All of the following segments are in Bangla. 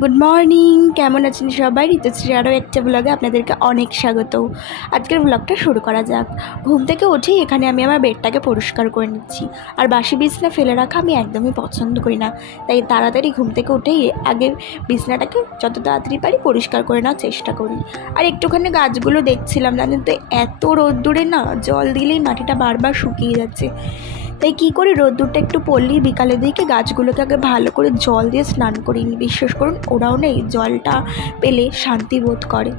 গুড মর্নিং, কেমন আছেন সবাই? ঋতুশ্রী আরও একটা ব্লগে আপনাদেরকে অনেক স্বাগত। আজকের ব্লগটা শুরু করা যাক। ঘুম থেকে উঠেই এখানে আমি আমার বেডটাকে পরিষ্কার করে নিচ্ছি। আর বাসি বিছনা ফেলে রাখা আমি একদমই পছন্দ করি না, তাই তাড়াতাড়ি ঘুম থেকে উঠেই আগে বিছনাটাকে যত তাড়াতাড়ি পারি পরিষ্কার করে নেওয়ার চেষ্টা করি। আর একটুখানি গাছগুলো দেখছিলাম, জানেন তো এত রোদ্দুরে না জল দিলেই মাটিটা বারবার শুকিয়ে যাচ্ছে। তাই কী করি, রোদ্দুরটা একটু পড়লেই বিকালের দিকে গাছগুলোকে আগে ভালো করে জল দিয়ে স্নান করি নি। বিশ্বাস করুন, ওরাও নেই জলটা পেলে শান্তি বোধ করে।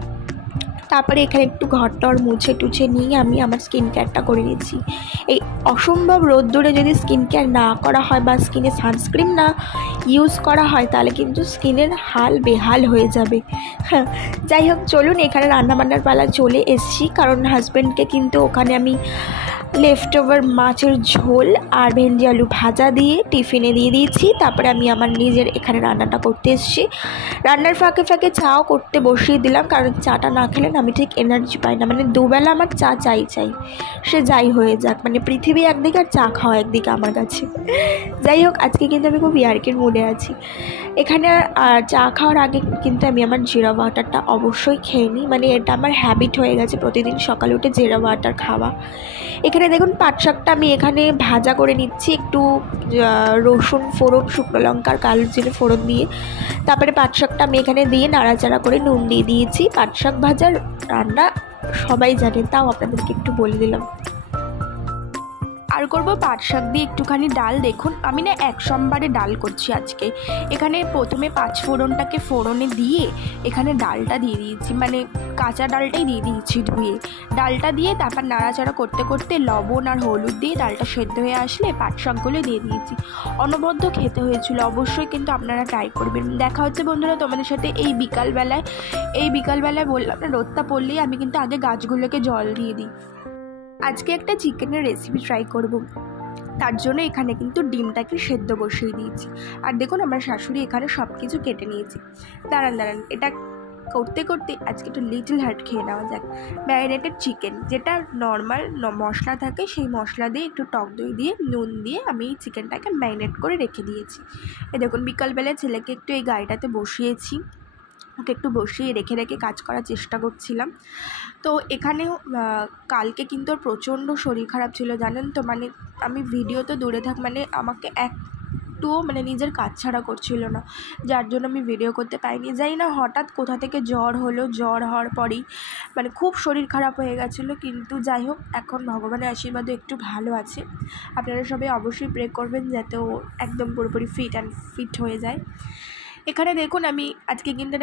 তারপরে এখানে একটু ঘরটর মুছে টুছে নিয়ে আমি আমার স্কিন কেয়ারটা করে নিয়েছি। এই অসম্ভব রোদ্দুরে যদি স্কিন কেয়ার না করা হয় বা স্কিনে সানস্ক্রিন না ইউজ করা হয় তাহলে কিন্তু স্কিনের হাল বেহাল হয়ে যাবে। হ্যাঁ, যাই হোক, চলুন এখানে রান্নাবান্নার পালা চলে এসেছি, কারণ হাজব্যান্ডকে কিন্তু ওখানে আমি লেফট ওভার মাছের ঝোল আর ভেন্ডি আলু ভাজা দিয়ে টিফিনে দিয়ে দিয়েছি। তারপরে আমি আমার নিজের এখানে রান্নাটা করতে এসেছি। রান্নার ফাঁকে ফাঁকে চাও করতে বসিয়ে দিলাম, কারণ চাটা না খেলে আমি ঠিক এনার্জি পাই না। মানে দুবেলা আমার চা চাই, সে যাই হয়ে যাক, মানে পৃথিবী একদিকে আর চা খাওয়া একদিকে আমার কাছে। যাই হোক, আজকে কিন্তু আমি খুব ইয়ার্কির মুডে আছি। এখানে চা খাওয়ার আগে কিন্তু আমি আমার জিরা ওয়াটারটা অবশ্যই খেয়ে নিই। মানে এটা আমার হ্যাবিট হয়ে গেছে প্রতিদিন সকালে উঠে জিরা ওয়াটার খাওয়া। এখানে দেখুন পাট শাকটা আমি এখানে ভাজা করে নিচ্ছি, একটু রসুন ফোড়ন, শুকনো লঙ্কার কালো জিরে ফোড়ন দিয়ে। তারপরে পাট শাকটা আমি এখানে দিয়ে নাড়াচাড়া করে নুন দিয়ে দিয়েছি। পাট শাক ভাজার রান্না সবাই জানে, তাও আপনাদেরকে একটু বলে দিলাম। আর করবো পাট শাক দিয়ে একটুখানি ডাল। দেখুন আমি না এক সোমবারে ডাল করছি আজকে। এখানে প্রথমে পাঁচ ফোড়নটাকে ফোড়নে দিয়ে এখানে ডালটা দিয়ে দিয়েছি, মানে কাঁচা ডালটাই দিয়ে দিয়েছি ধুয়ে। ডালটা দিয়ে তারপর নাড়াচাড়া করতে করতে লবণ আর হলুদ দিয়ে ডালটা সেদ্ধ হয়ে আসলে পাট শাকগুলো দিয়ে দিয়েছি। অনবদ্য খেতে হয়েছিল, অবশ্যই কিন্তু আপনারা ট্রাই করবেন। দেখা হচ্ছে বন্ধুরা তোমাদের সাথে এই বিকালবেলায় বললাম না, রোদটা পড়লেই আমি কিন্তু আগে গাছগুলোকে জল দিয়ে দিই। আজকে একটা চিকেনের রেসিপি ট্রাই করব, তার জন্য এখানে কিন্তু ডিমটাকে সেদ্ধ বসিয়ে দিয়েছি। আর দেখুন আমার শাশুড়ি এখানে সব কিছু কেটে নিয়েছি। দাঁড়ান, এটা করতে করতে আজকে একটু লিটল হার্ট খেয়ে নেওয়া যাক। ম্যারিনেটেড চিকেন, যেটা নর্মাল মশলা থাকে, সেই মশলা দিয়ে একটু টক দই দিয়ে নুন দিয়ে আমি এই চিকেনটাকে ম্যারিনেট করে রেখে দিয়েছি। এই দেখুন বিকালবেলায় ছেলেকে একটু এই গাড়িটাতে বসিয়েছি, ওকে একটু বসিয়ে রেখে কাজ করার চেষ্টা করছিলাম। তো এখানে কালকে কিন্তু ওর প্রচণ্ড শরীর খারাপ ছিল, জানেন তো। মানে আমি ভিডিও তো দূরে থাক, মানে আমাকে একটুও মানে নিজের কাজ ছাড়া করছিল না, যার জন্য আমি ভিডিও করতে পারিনি। জানি না হঠাৎ কোথা থেকে জ্বর হলো, জ্বর হওয়ার পরেই মানে খুব শরীর খারাপ হয়ে গেছিলো। কিন্তু যাই হোক, এখন ভগবানের আশীর্বাদে একটু ভালো আছে। আপনারা সবাই অবশ্যই প্রে করবেন যাতে ও একদম পুরোপুরি ফিট হয়ে যায়। এখানে দেখুন আমি আজকে কিন্তু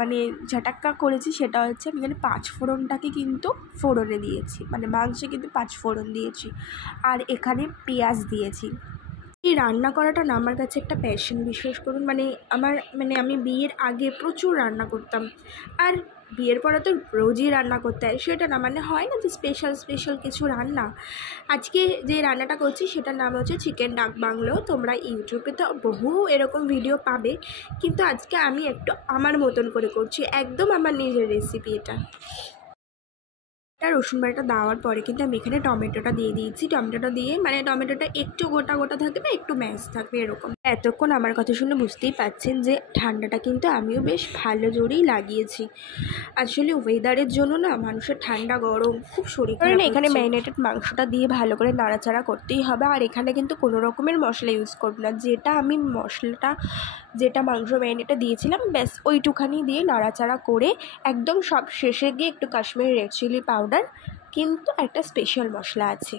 মানে ঝাটাক্কা করেছি, সেটা হচ্ছে আমি এখানে পাঁচ ফোড়নটাকে কিন্তু ফোড়নে দিয়েছি, মানে মাংসে কিন্তু পাঁচ ফোড়ন দিয়েছি। আর এখানে পেঁয়াজ দিয়েছি। এই রান্না করাটা না আমার কাছে একটা প্যাশন, বিশ্বাস করুন। আমি বিয়ের আগে প্রচুর রান্না করতাম, আর বিয়ের পরে তো রোজই রান্না করতে হয়, সেটা না, মানে হয় না যে স্পেশাল কিছু রান্না। আজকে যে রান্নাটা করছি সেটার নাম হচ্ছে চিকেন ডাক বাংলো। তোমরা ইউটিউবে তো বহু এরকম ভিডিও পাবে, কিন্তু আজকে আমি একটু আমার মতন করে করছি, একদম আমার নিজের রেসিপি এটা। রসুন বাটাটা দেওয়ার পরে কিন্তু আমি এখানে টমেটোটা দিয়ে দিয়েছি। টমেটোটা দিয়ে মানে টমেটোটা একটু গোটা থাকবে, একটু ম্যাশ থাকবে এরকম। এতক্ষণ আমার কথা শুনে বুঝতেই পারছেন যে ঠান্ডাটা কিন্তু আমিও বেশ ভালো জোরেই লাগিয়েছি। আসলে ওয়েদারের জন্য না মানুষের ঠান্ডা গরম খুব শরীর খারাপ। এখানে ম্যারিনেটেড মাংসটা দিয়ে ভালো করে নাড়াচাড়া করতেই হবে। আর এখানে কিন্তু কোনো রকমের মশলা ইউজ করব না, যেটা মাংস ম্যারিনেটে দিয়েছিলাম ব্যাস ওইটুখানি দিয়ে নাড়াচাড়া করে একদম সব শেষে গিয়ে একটু কাশ্মীরি রেড চিলি পাউডার, কিন্তু একটা স্পেশাল মশলা আছে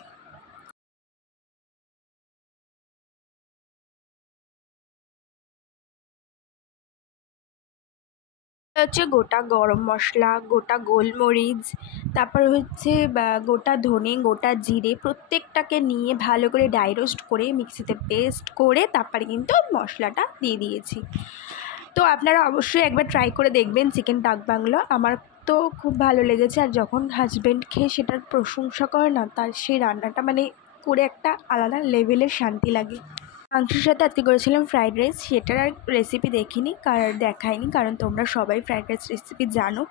হচ্ছে গোটা গরম মশলা, গোটা গোলমরিচ, তারপর হচ্ছে গোটা ধনে, গোটা জিরে, প্রত্যেকটাকে নিয়ে ভালো করে ড্রাই রোস্ট করে মিক্সিতে পেস্ট করে তারপরে কিন্তু মশলাটা দিয়ে দিয়েছি। তো আপনারা অবশ্যই একবার ট্রাই করে দেখবেন চিকেন ডাক বাংলো। আমার তো খুব ভালো লেগেছে, আর যখন হাজব্যান্ড খেয়ে সেটার প্রশংসা করে না, তার সেই রান্নাটা মানে করে একটা আলাদা লেভেলের শান্তি লাগে। মাংসের সাথে আজকে করেছিলাম ফ্রাইড রাইস, সেটার আর রেসিপি দেখাইনি, কারণ তোমরা সবাই ফ্রাইড রাইস রেসিপি জানো।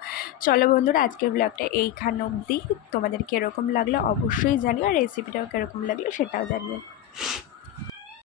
চলো বন্ধুরা, আজকের ব্লগটা এইখানে অবধি। তোমাদের কীরকম লাগলো অবশ্যই জানিও, আর রেসিপিটাও কীরকম লাগলো সেটাও জানিও।